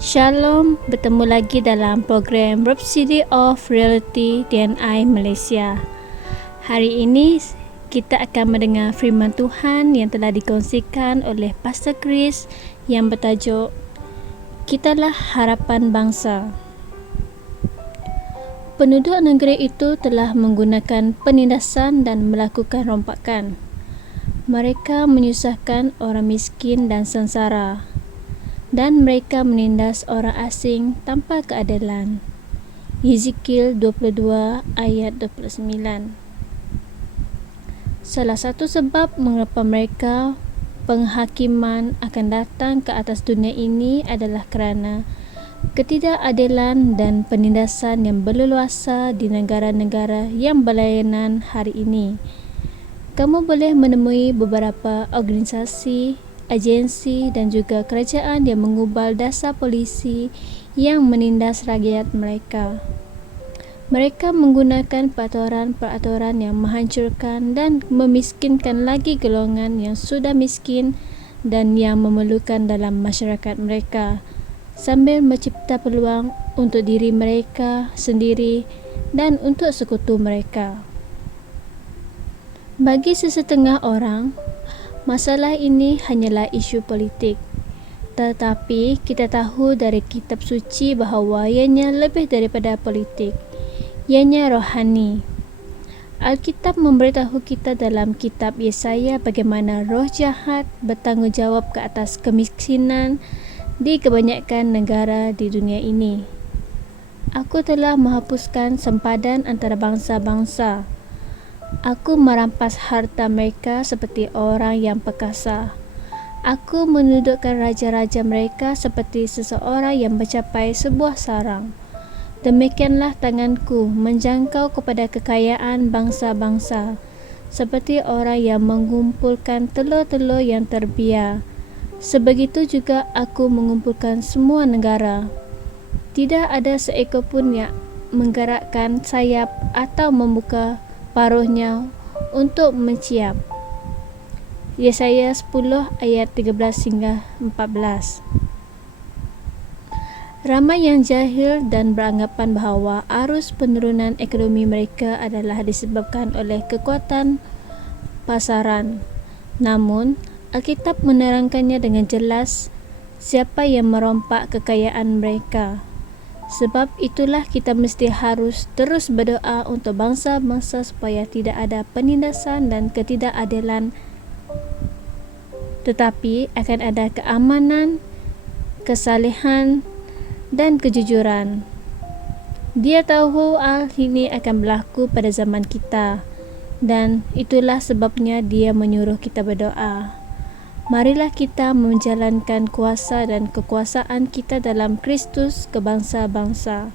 Shalom, bertemu lagi dalam program Rhapsody of Reality DNI Malaysia. Hari ini kita akan mendengar firman Tuhan yang telah dikongsikan oleh Pastor Chris yang bertajuk Kitalah Harapan Bangsa. Penduduk negeri itu telah menggunakan penindasan dan melakukan rompakan. Mereka menyusahkan orang miskin dan sengsara, dan mereka menindas orang asing tanpa keadilan. Ezekiel 22 ayat 29. Salah satu sebab mengapa mereka penghakiman akan datang ke atas dunia ini adalah kerana ketidakadilan dan penindasan yang berleluasa di negara-negara yang berlayanan hari ini. Kamu boleh menemui beberapa organisasi, agensi dan juga kerajaan yang mengubal dasar polisi yang menindas rakyat mereka. Mereka menggunakan peraturan-peraturan yang menghancurkan dan memiskinkan lagi golongan yang sudah miskin dan yang memerlukan dalam masyarakat mereka, sambil mencipta peluang untuk diri mereka sendiri dan untuk sekutu mereka. Bagi sesetengah orang, masalah ini hanyalah isu politik, tetapi kita tahu dari kitab suci bahawa ianya lebih daripada politik, ianya rohani. Alkitab memberitahu kita dalam kitab Yesaya bagaimana roh jahat bertanggungjawab ke atas kemiskinan di kebanyakan negara di dunia ini. Aku telah menghapuskan sempadan antara bangsa-bangsa. Aku merampas harta mereka seperti orang yang perkasa. Aku menundukkan raja-raja mereka seperti seseorang yang mencapai sebuah sarang. Demikianlah tanganku menjangkau kepada kekayaan bangsa-bangsa, seperti orang yang mengumpulkan telur-telur yang terbiar. Sebegitu juga aku mengumpulkan semua negara. Tidak ada seekor pun yang menggerakkan sayap atau membuka paruhnya untuk menciap. Yesaya 10 ayat 13 hingga 14. Ramai yang jahil dan beranggapan bahawa arus penurunan ekonomi mereka adalah disebabkan oleh kekuatan pasaran. Namun, Alkitab menerangkannya dengan jelas siapa yang merompak kekayaan mereka. Sebab itulah kita mesti harus terus berdoa untuk bangsa-bangsa supaya tidak ada penindasan dan ketidakadilan, tetapi akan ada keamanan, kesalehan dan kejujuran. Dia tahu hal ini akan berlaku pada zaman kita, dan itulah sebabnya dia menyuruh kita berdoa. Marilah kita menjalankan kuasa dan kekuasaan kita dalam Kristus ke bangsa-bangsa.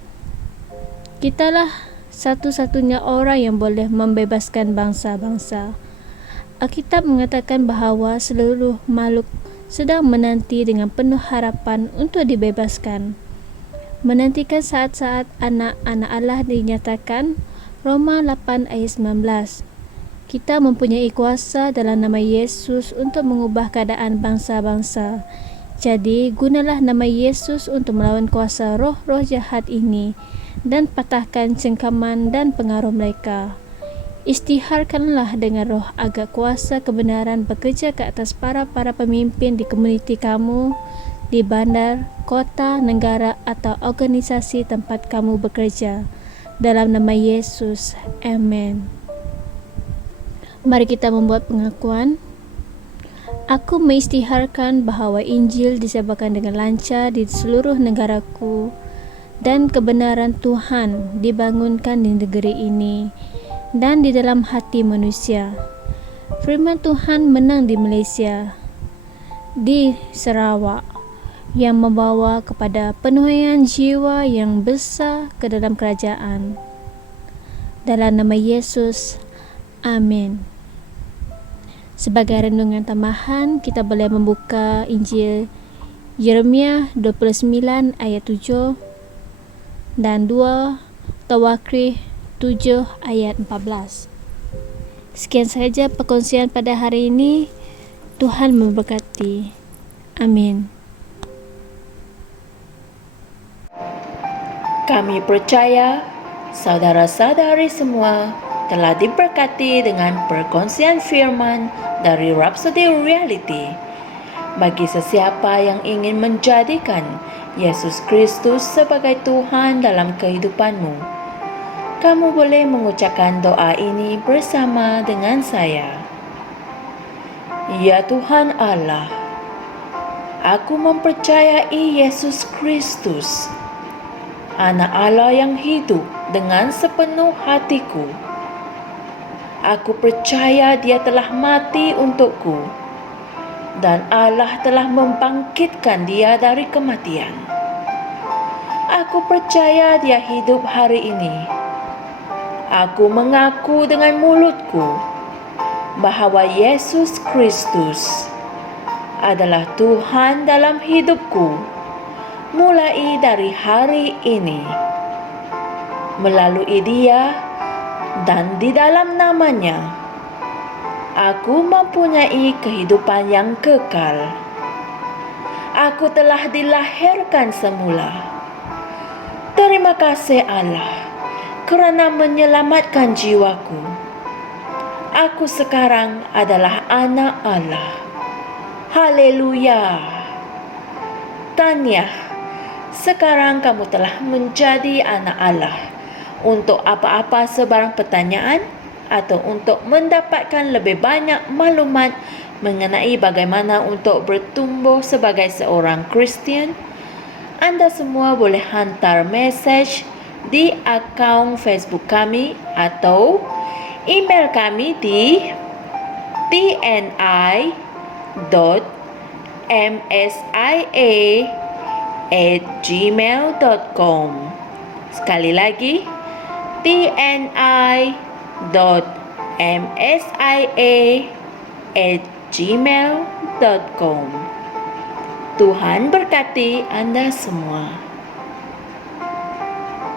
Kitalah satu-satunya orang yang boleh membebaskan bangsa-bangsa. Alkitab mengatakan bahawa seluruh makhluk sedang menanti dengan penuh harapan untuk dibebaskan. Menantikan saat-saat anak-anak Allah dinyatakan, Roma 8 ayat 19. Kita mempunyai kuasa dalam nama Yesus untuk mengubah keadaan bangsa-bangsa. Jadi, gunalah nama Yesus untuk melawan kuasa roh-roh jahat ini dan patahkan cengkaman dan pengaruh mereka. Isytiharkanlah dengan roh agar kuasa kebenaran bekerja ke atas para pemimpin di komuniti kamu, di bandar, kota, negara atau organisasi tempat kamu bekerja. Dalam nama Yesus, amen. Mari kita membuat pengakuan. Aku mengisytiharkan bahawa Injil disebarkan dengan lancar di seluruh negaraku dan kebenaran Tuhan dibangunkan di negeri ini dan di dalam hati manusia. Firman Tuhan menang di Malaysia, di Sarawak, yang membawa kepada penuaian jiwa yang besar ke dalam kerajaan. Dalam nama Yesus, amin. Sebagai renungan tambahan, kita boleh membuka Injil Yeremia 29 ayat 7 dan 2 Tawakrih 7 ayat 14. Sekian sahaja perkongsian pada hari ini. Tuhan memberkati. Amin. Kami percaya saudara-saudari semua telah diberkati dengan perkongsian firman dari Rhapsody Reality. Bagi sesiapa yang ingin menjadikan Yesus Kristus sebagai Tuhan dalam kehidupanmu, kamu boleh mengucapkan doa ini bersama dengan saya. Ya Tuhan Allah, aku mempercayai Yesus Kristus, Anak Allah yang hidup dengan sepenuh hatiku. Aku percaya Dia telah mati untukku dan Allah telah membangkitkan Dia dari kematian. Aku percaya Dia hidup hari ini. Aku mengaku dengan mulutku bahwa Yesus Kristus adalah Tuhan dalam hidupku mulai dari hari ini. Melalui Dia dan di dalam nama-Nya, aku mempunyai kehidupan yang kekal. Aku telah dilahirkan semula. Terima kasih Allah kerana menyelamatkan jiwaku. Aku sekarang adalah anak Allah. Haleluya. Tahniah, sekarang kamu telah menjadi anak Allah. Untuk apa-apa sebarang pertanyaan atau untuk mendapatkan lebih banyak maklumat mengenai bagaimana untuk bertumbuh sebagai seorang Kristian, anda semua boleh hantar mesej di akaun Facebook kami atau email kami di tni.msia@gmail.com. Sekali lagi, tni.msia@gmail.com. Tuhan berkati Anda semua.